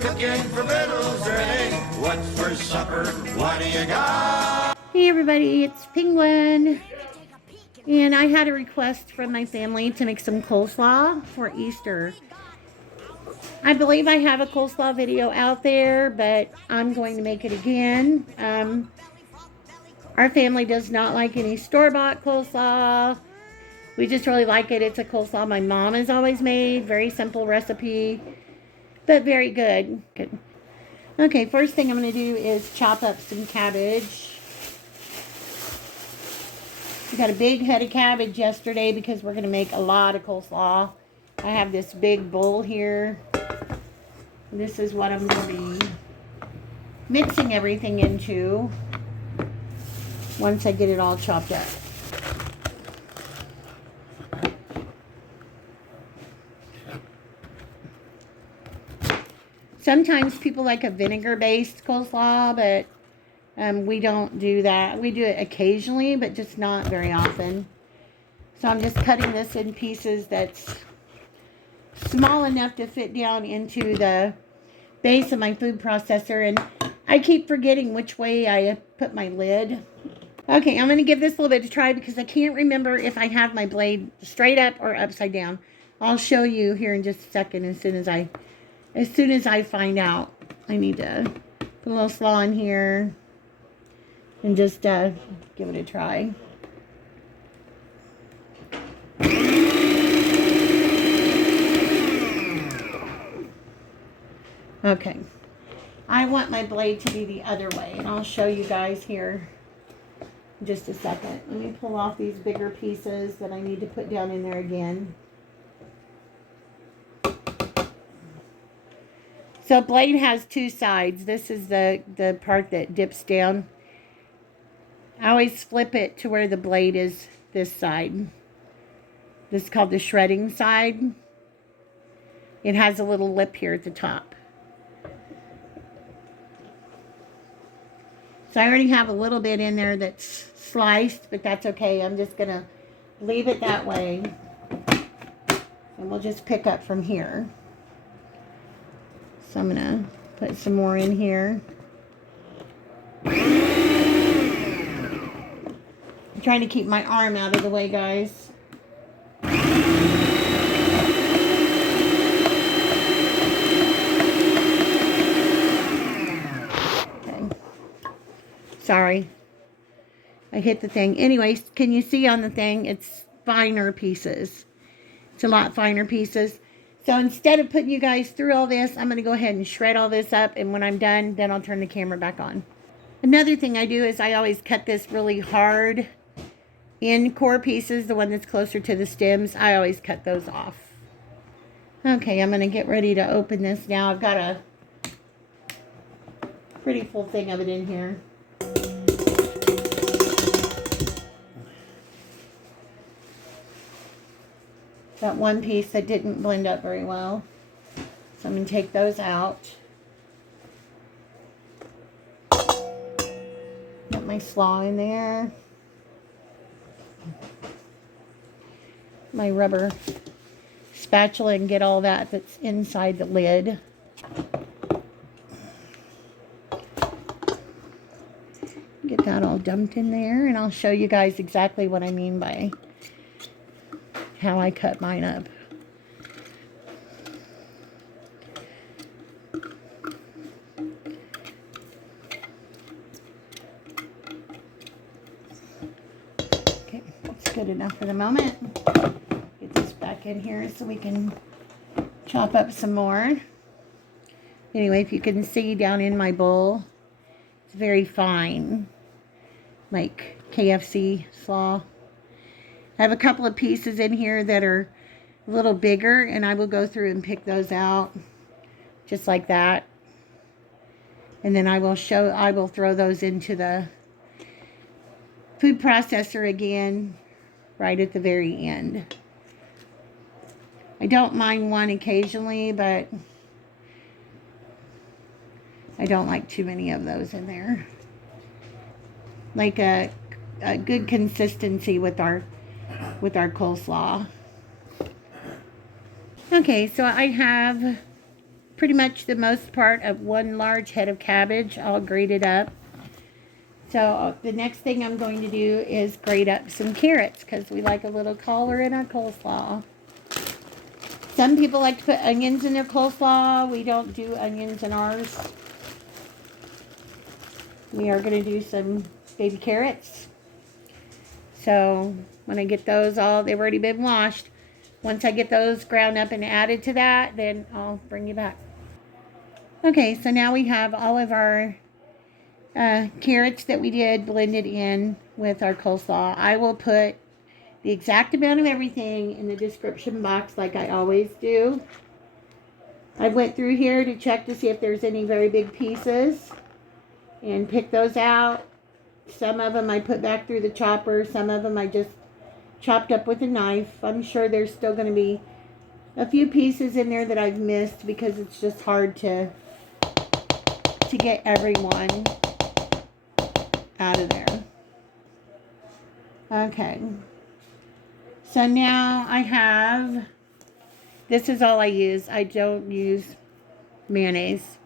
cooking for victuals early. What's for supper? What do you got? Hey everybody, it's Penguin. And I had a request from my family to make some coleslaw for Easter. I believe I have a coleslaw video out there, but I'm going to make it again. Our family does not like any store-bought coleslaw. We just really like it. It's a coleslaw my mom has always made. Very simple recipe, but very good. Good. Okay, first thing I'm going to do is chop up some cabbage. We got a big head of cabbage yesterday because we're going to make a lot of coleslaw. I have this big bowl here. This is what I'm going to be mixing everything into once I get it all chopped up. Sometimes people like a vinegar-based coleslaw, but we don't do that. We do it occasionally, but just not very often. So I'm just cutting this in pieces that's small enough to fit down into the base of my food processor. And I keep forgetting which way I put my lid. Okay, I'm going to give this a little bit to try because I can't remember if I have my blade straight up or upside down. I'll show you here in just a second as soon as I find out. I need to put a little slaw in here and just give it a try. Okay. I want my blade to be the other way, and I'll show you guys here in just a second. Let me pull off these bigger pieces that I need to put down in there again. So blade has two sides. This is the part that dips down. I always flip it to where the blade is this side. This is called the shredding side. It has a little lip here at the top. So I already have a little bit in there that's sliced, but that's okay. I'm just going to leave it that way. And we'll just pick up from here. So I'm going to put some more in here. I'm trying to keep my arm out of the way, guys. Okay. Sorry. I hit the thing. Anyways, can you see on the thing? It's finer pieces. It's a lot finer pieces. So instead of putting you guys through all this, I'm going to go ahead and shred all this up. And when I'm done, then I'll turn the camera back on. Another thing I do is I always cut this really hard in core pieces, the one that's closer to the stems. I always cut those off. Okay, I'm going to get ready to open this now. I've got a pretty full thing of it in here. Got one piece that didn't blend up very well. So I'm going to take those out. Got my slaw in there. My rubber spatula and get all that's inside the lid. Get that all dumped in there, and I'll show you guys exactly what I mean by how I cut mine up. Okay, that's good enough for the moment. Get this back in here so we can chop up some more. Anyway, if you can see down in my bowl, it's very fine, like KFC slaw. I have a couple of pieces in here that are a little bigger, and I will go through and pick those out just like that. And then I will throw those into the food processor again right at the very end. I don't mind one occasionally, but I don't like too many of those in there. Like a good consistency with our coleslaw. Okay, so I have pretty much the most part of one large head of cabbage all grated up. So the next thing I'm going to do is grate up some carrots because we like a little color in our coleslaw. Some people like to put onions in their coleslaw. We don't do onions in ours. We are going to do some baby carrots. So when I get those all, they've already been washed. Once I get those ground up and added to that, then I'll bring you back. Okay, so now we have all of our carrots that we did blended in with our coleslaw. I will put the exact amount of everything in the description box like I always do. I went through here to check to see if there's any very big pieces and pick those out. Some of them I put back through the chopper. Some of them I just chopped up with a knife. I'm sure there's still going to be a few pieces in there that I've missed because it's just hard to get everyone out of there. Okay. So now I have, this is all I use. I don't use mayonnaise.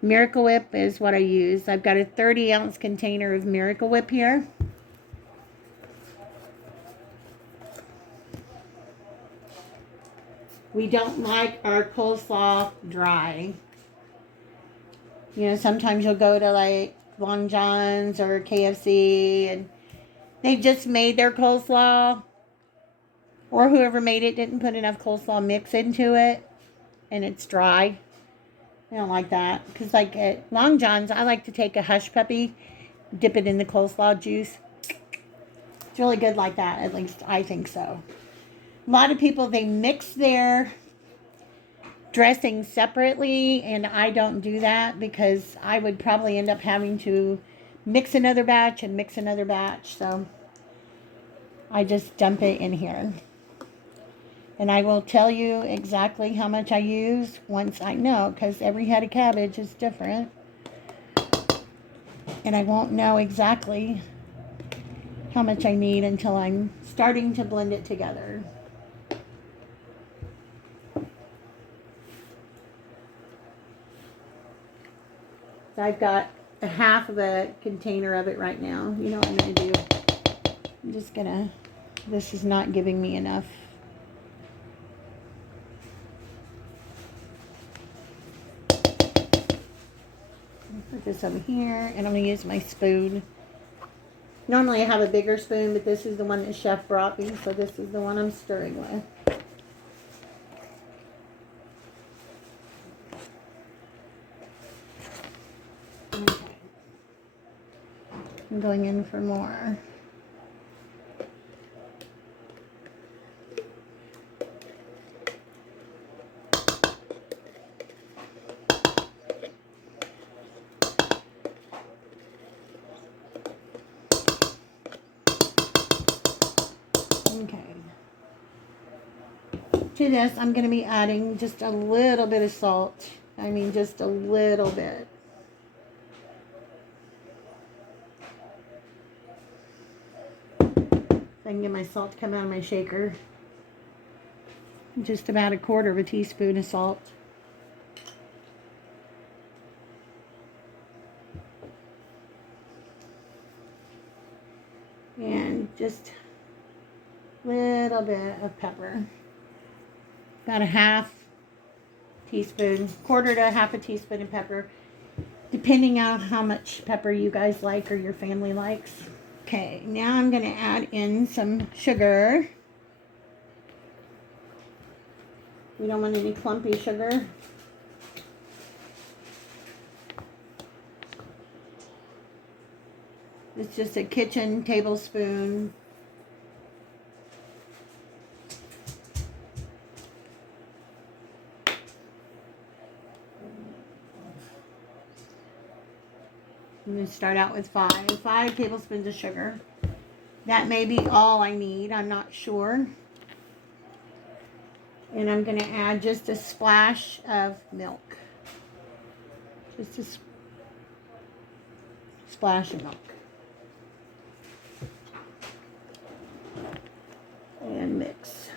Miracle Whip is what I use. I've got a 30-ounce container of Miracle Whip here. We don't like our coleslaw dry. You know, sometimes you'll go to like Long John's or KFC and they've just made their coleslaw, or whoever made it didn't put enough coleslaw mix into it and it's dry. I don't like that because like at Long John's, I like to take a hush puppy, dip it in the coleslaw juice. It's really good like that. At least I think so. A lot of people, they mix their dressing separately, and I don't do that because I would probably end up having to mix another batch and mix another batch. So I just dump it in here. And I will tell you exactly how much I use once I know, because every head of cabbage is different. And I won't know exactly how much I need until I'm starting to blend it together. So I've got a half of a container of it right now. You know what I'm going to do? I'm just going to, this is not giving me enough. Put this over here, and I'm going to use my spoon. Normally I have a bigger spoon, but this is the one that Chef brought me, so this is the one I'm stirring with. Okay. I'm going in for more. To this, I'm going to be adding just a little bit of salt. I mean, just a little bit. So I can get my salt to come out of my shaker. Just about 1/4 teaspoon of salt. And just a little bit of pepper. About a 1/2 teaspoon, 1/4 to 1/2 teaspoon of pepper, depending on how much pepper you guys like or your family likes. Okay, now I'm going to add in some sugar. We don't want any clumpy sugar. It's just a kitchen tablespoon. I'm going to start out with 5 tablespoons of sugar. That may be all I need. I'm not sure. And I'm going to add just a splash of milk. Just a splash of milk. And mix.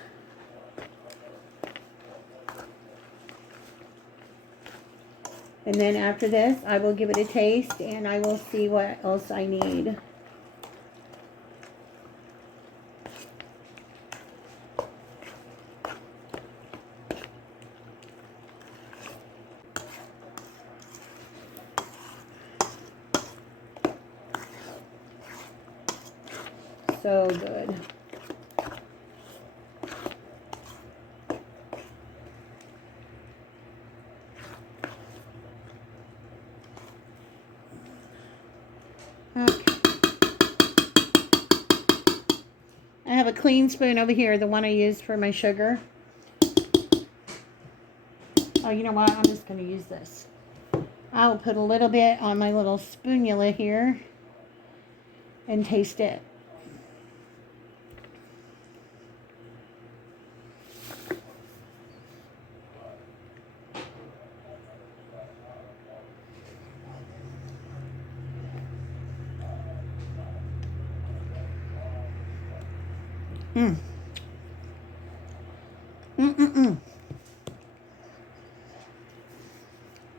And then after this, I will give it a taste and I will see what else I need. So good. Okay. I have a clean spoon over here, the one I used for my sugar. Oh, you know what? I'm just going to use this. I'll put a little bit on my little spoonula here and taste it. Mm. Mm-mm-mm.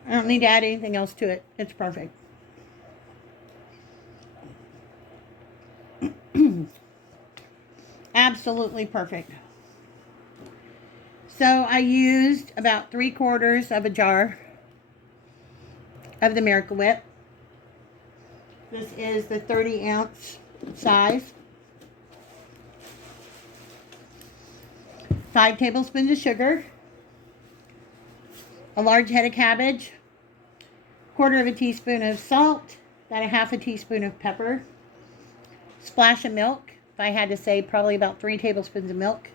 I don't need to add anything else to it. It's perfect. Absolutely perfect. So I used about 3/4 of a jar of the Miracle Whip. This is the 30-ounce size. 5 tablespoons of sugar. A large head of cabbage. 1/4 of a teaspoon of salt. About a 1/2 teaspoon of pepper. Splash of milk. If I had to say, probably about 3 tablespoons of milk.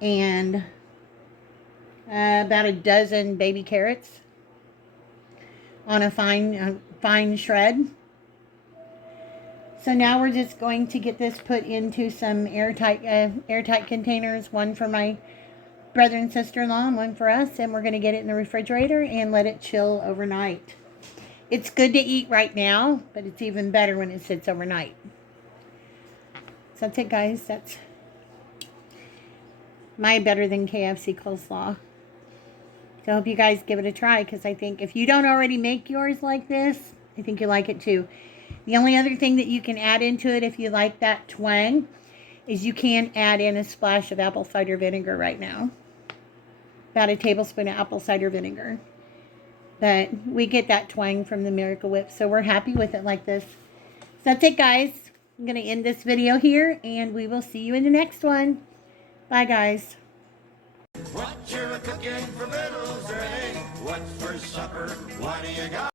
And about a dozen baby carrots on a fine shred. So now we're just going to get this put into some airtight containers, one for my brother and sister-in-law and one for us, and we're going to get it in the refrigerator and let it chill overnight. It's good to eat right now, but it's even better when it sits overnight. So that's it, guys. That's my better than KFC coleslaw. So I hope you guys give it a try, because I think if you don't already make yours like this, I think you'll like it too. The only other thing that you can add into it if you like that twang is you can add in a splash of apple cider vinegar right now. About a tablespoon of apple cider vinegar. But we get that twang from the Miracle Whip, so we're happy with it like this. So that's it, guys. I'm going to end this video here, and we will see you in the next one. Bye, guys. What you're cooking for victuals, Grate? What's for supper? What do you got?